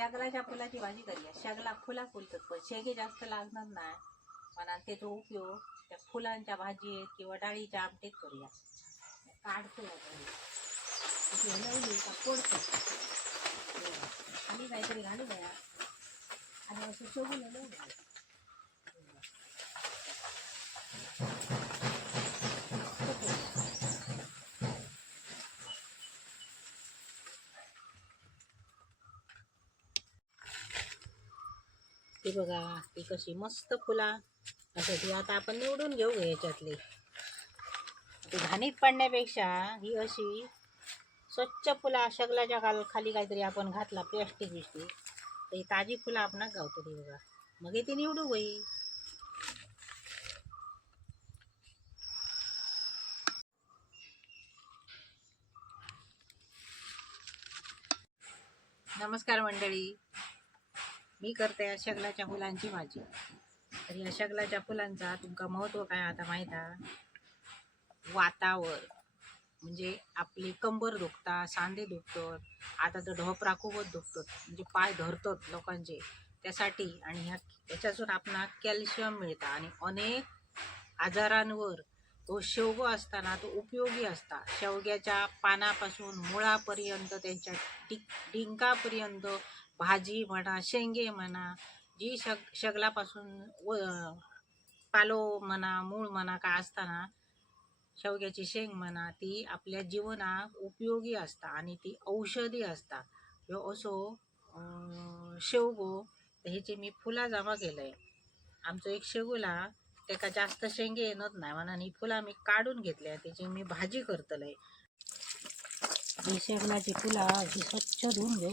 शेगलाच्या फुलाची भाजी करूया शेगला फुला फुलतात पण शेगे जास्त लागणार नाही. पण त्याचा उपयोग त्या फुलांच्या भाजीत किंवा डाळीच्या आमटीत करूया. काढतो आता हलवली का फोडतो आणि काहीतरी घालू द्या. आणि असं शोभून हलवू द्या ती बघा ती कशी मस्त फुला. असं ती आता आपण निवडून घेऊ गं याच्यातली. ती घाणीत पडण्यापेक्षा ही अशी स्वच्छ फुला शगलाच्या खाल खाली काहीतरी आपण घातला प्लॅस्टिक बिस्टिक तर ही ताजी फुलं आपण गावतो ती बघा. मग ती निवडू बाई. नमस्कार मंडळी. मी करते या फुलांची भाजी. तर या शगलाच्या फुलांचा तुमका महत्त्व काय आता माहीत आहे? वातावर म्हणजे आपली कंबर दुखता सांधे दुखतात आता तर ढोपरा खूपच दुखतात. म्हणजे पाय धरतात लोकांचे. त्यासाठी आणि ह्या याच्यातून आपणा कॅल्शियम मिळतं. आणि अनेक आजारांवर तो शेवगो असताना तो उपयोगी असता शेवग्याच्या पानापासून मुळापर्यंत त्यांच्या टिक डिंकापर्यंत भाजी म्हणा शेंगे म्हणा जी शग शगलापासून व पालो म्हणा मूळ म्हणा काय असताना शेवग्याची शेंग म्हणा ती आपल्या जीवनात उपयोगी असता आणि ती औषधी असता ह्यो असो शेवगो तर ह्याची मी फुला जमा केलंय. आमचो एक शेगुला त्याका जास्त शेंगे येणत नाही म्हणून ही फुलां मी काढून घेतल्या त्याची मी भाजी करतले ही शेगलाची फुला अशी स्वच्छ धुवून घेऊ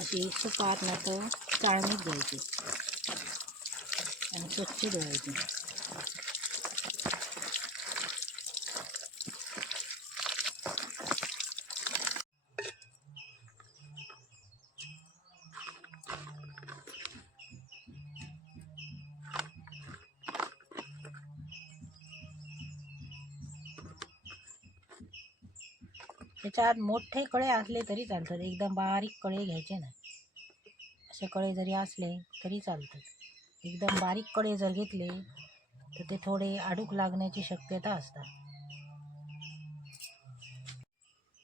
अशी सुपात ना तर चाळणीत घ्यायची आणि त्याच्यात मोठे कळे असले तरी चालतात. एकदम बारीक कळे घ्यायचे नाही. असे कळे जरी असले तरी चालतात. एकदम बारीक कळे जर घेतले तर ते थोडे आडूक लागण्याची शक्यता असतात.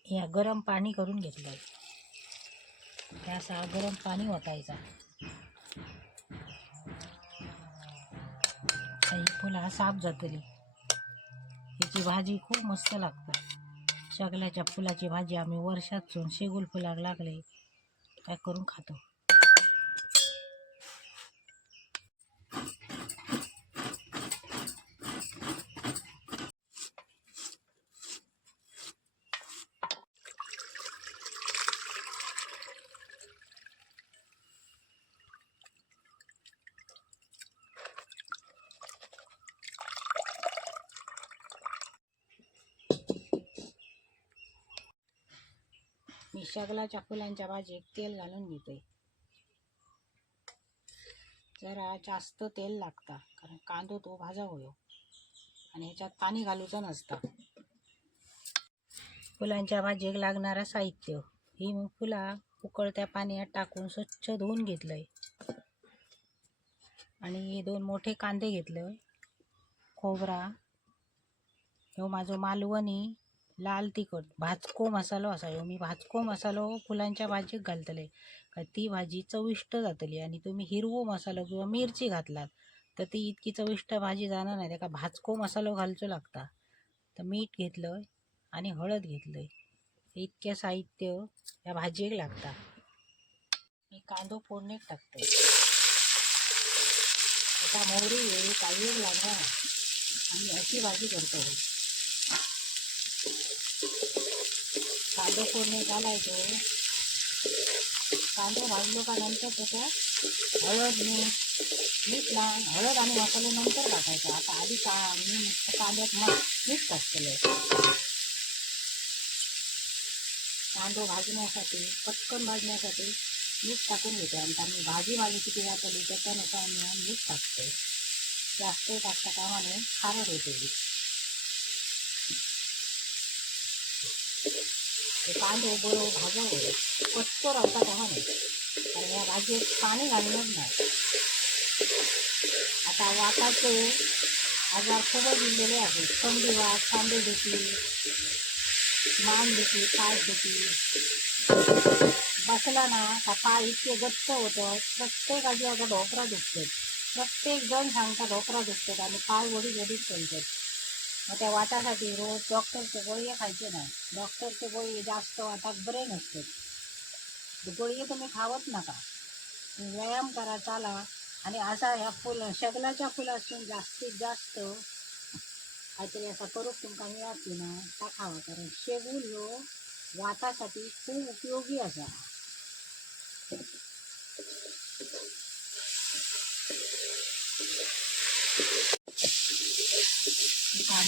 या गरम पाणी करून घेतलं त्या असा गरम पाणी ओतायचा. ही फुलं साफ जातली. याची भाजी खूप मस्त लागते. सगल्याच्या फुलाची भाजी आम्ही वर्षातून शेगुल फुलाक लागले. काय करून खातो? मी शगलाच्या फुलांच्या भाजीत तेल घालून घेते जरा जास्त तेल लागता कारण कांदो तो भाजा होयो. आणि ह्याच्यात पाणी घालूचं नसतं. फुलांच्या भाजीक लागणारं साहित्य ही फुला उकळत्या पाण्यात टाकून स्वच्छ धुवून घेतलंय. आणि हे दोन मोठे कांदे घेतलं. खोबरा ह्यो माझो मालवणी लाल तिखट भाजको मसालो असा ह्यो मी भाजको मसालो फुलांच्या भाजीक घालतले. काय ती भाजी चविष्ट जातली आणि तुम्ही हिरवो मसालो किंवा मिरची घातलात तर ती इतकी चविष्ट भाजी जाणार नाही. त्याका भाजको मसालो घालचो लागता. तर मीठ घेतलं आणि हळद घेतलं हे इतके साहित्य या भाजीक लागता. मी कांदो फोडणीत टाकते आता मोहरी वेळी काही लागणार आणि अशी भाजी करतो. कांदो फोडणी घालायचो. कांदो भाजलो का नंतर त्याच्यात हळद मीठ ला हळद आणि मसाले नंतर टाकायचा. आता आधी का मी कांद्यात मग मीठ टाकलेलं कांदो भाजण्यासाठी पटकन भाजण्यासाठी मीठ टाकून घेते. आणि आम्ही भाजी माझी किती घातली त्याच्यानुसार मी मीठ टाकते. जास्त टाकता कामाने खारट होते कांदो बरो भाजावं कच्चो रावता कामा कारण या पाणी घालूनच नाही आता आजार दिलेले आहेत थंडी वाट सांधेदुखी मानदुखी पाठदुखी बसला ना का पाय इतके गच्च होतं प्रत्येकाची आता ढोकरा दुखतात प्रत्येक जण सांगता ढोकरा दुखतात आणि पाय वडी वडीच चलतात मग त्या वाटासाठी रोज डॉक्टरचे गोळी खायचे नाही डॉक्टरचे गोळी जास्त वाटाक बरे नसते. गोळी तुम्ही खावत नका. व्यायाम करा चाला. आणि असा ह्या फुल शगलाच्या फुलासून जास्तीत जास्त काहीतरी असा करूक तुमका मिळाची ना ता खावा कारण शेगूल ह्यो वातासाठी खूप उपयोगी असा.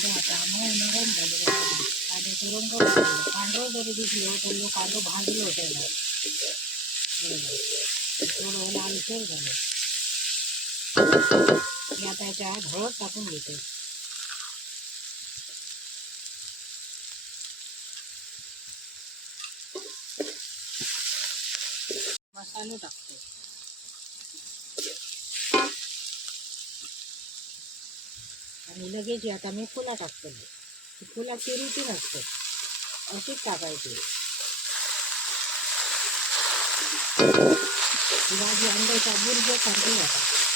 आता मऊ नरम झाले कांद्याचे रंग बदलले. जरी दिसलो तरी ह्यो कांदो भाजलो होता थोडं लालसर झालं मी आता याच्यात हळद टाकून घेते मसाले टाकतो आणि लगेच आता मी फुला टाकतो. ती फुला चिरीची नसते. अशीच टाकायची. भाजी अंड्याचा बुर्ज सारखी जातात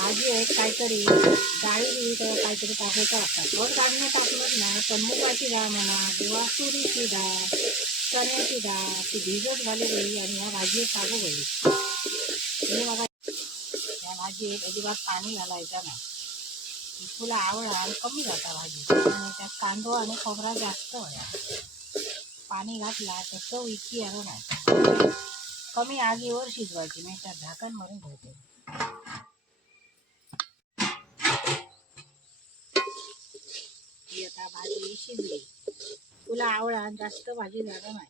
भाजी आहेत काहीतरी डाळी तर काहीतरी टाकायचं असतात थोडं डाळीने टाकलं ना तर मुगाची डाळ म्हणा किंवा तुरीची डाळ चण्याची डाळ ती भिजत घालू आणि ह्या भाजीत टाकू गेली हे बघा या भाजीत अजिबात पाणी घालायचं नाही. तुला फुलं आणि कमी जाता भाजी. आणि त्यात कांदो आणि खोबरा जास्त होया पाणी घातला तर चव इतकी आलो नाही. कमी आगीवर शिजवायची नाही त्यात झाकण मारून ठेवते आता भाजी शिजली तुला आवडा जास्त भाजी झालं नाही.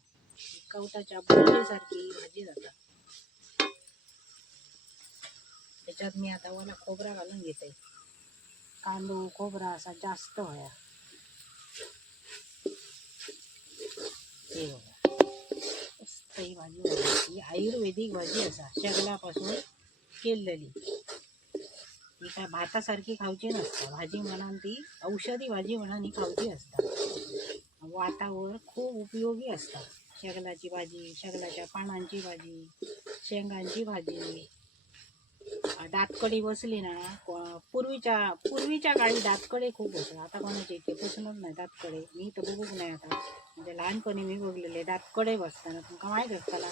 कवटाच्या सारखी भाजी जातात. त्याच्यात मी आता मला खोबरा घालून घेते. कांदो खोबरा असा जास्त व्हाया ही भाजी ही आयुर्वेदिक भाजी असा. शगलापासून केलेली. ती काय भातासारखी खावची नसता. भाजी म्हणाल ती औषधी भाजी म्हणाल ही खावची असता वातावर खूप उपयोगी असतात. शगलाची भाजी शगलाच्या पानांची भाजी शेंगांची भाजी. दातकडी बसली ना पूर्वीच्या पूर्वीच्या काळी दातकडे खूप होतं. आता कोणाचे इथे बसणच नाही दातकडे. मी तर बघूक नाही आता. म्हणजे लहानपणी मी बघलेले दातकडे बसताना. तुमका माहीत असताना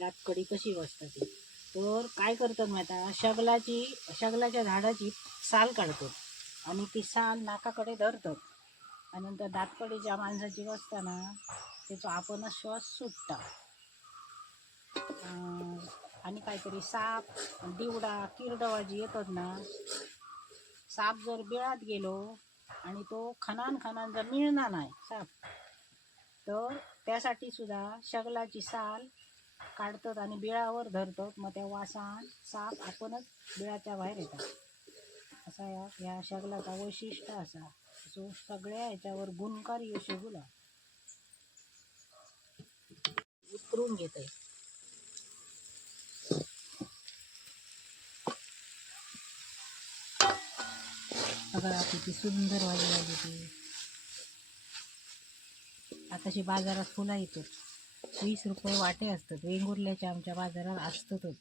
दातकडी कशी बसता ती. तर काय करतात माहिती आहे? शगलाची शगलाच्या झाडाची साल काढतात आणि ती साल नाकाकडे धरतात आणि नंतर दातकडे ज्या माणसाची बसताना त्याचा आपणच श्वास सुटता. आणि काहीतरी साप दिवडा किरडवाजी येतात ना साप जर बिळात गेलो आणि तो खनान खनान जर मिळणार नाही साप तर त्यासाठी सुद्धा शगलाची साल काढतात आणि बिळावर धरतात. मग त्या वासान साप आपणच बिळाच्या बाहेर येतात. असा या ह्या शगलाचा वैशिष्ट्य असा. सो सगळ्या ह्याच्यावर गुणकारी अशी गुला उतरून घेते बघा किती सुंदर भाजी झाली ती. आताशी बाजारात फुला येतात. वीस रुपये वाटे असतात. वेंगुर्ल्याच्या आमच्या बाजारात असतातच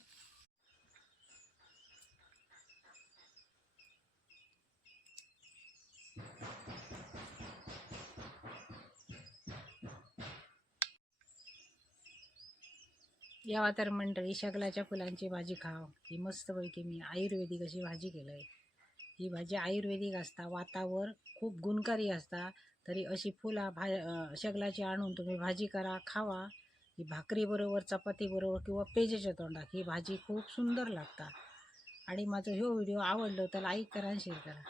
यावा तर मंडळी शगलाच्या फुलांची भाजी खाव. ही मस्तपैकी मी आयुर्वेदिक अशी भाजी केलं आहे ही भाजी आयुर्वेदिक असता वातावर खूप गुणकारी असता. तरी अशी फुला भा शगलाची आणून तुम्ही भाजी करा खावा. ही भाकरीबरोबर चपातीबरोबर किंवा पेजेच्या तोंडाक ही भाजी खूप सुंदर लागता आणि माझं ह्यो व्हिडिओ आवडलो तर लाईक करा आणि शेअर करा.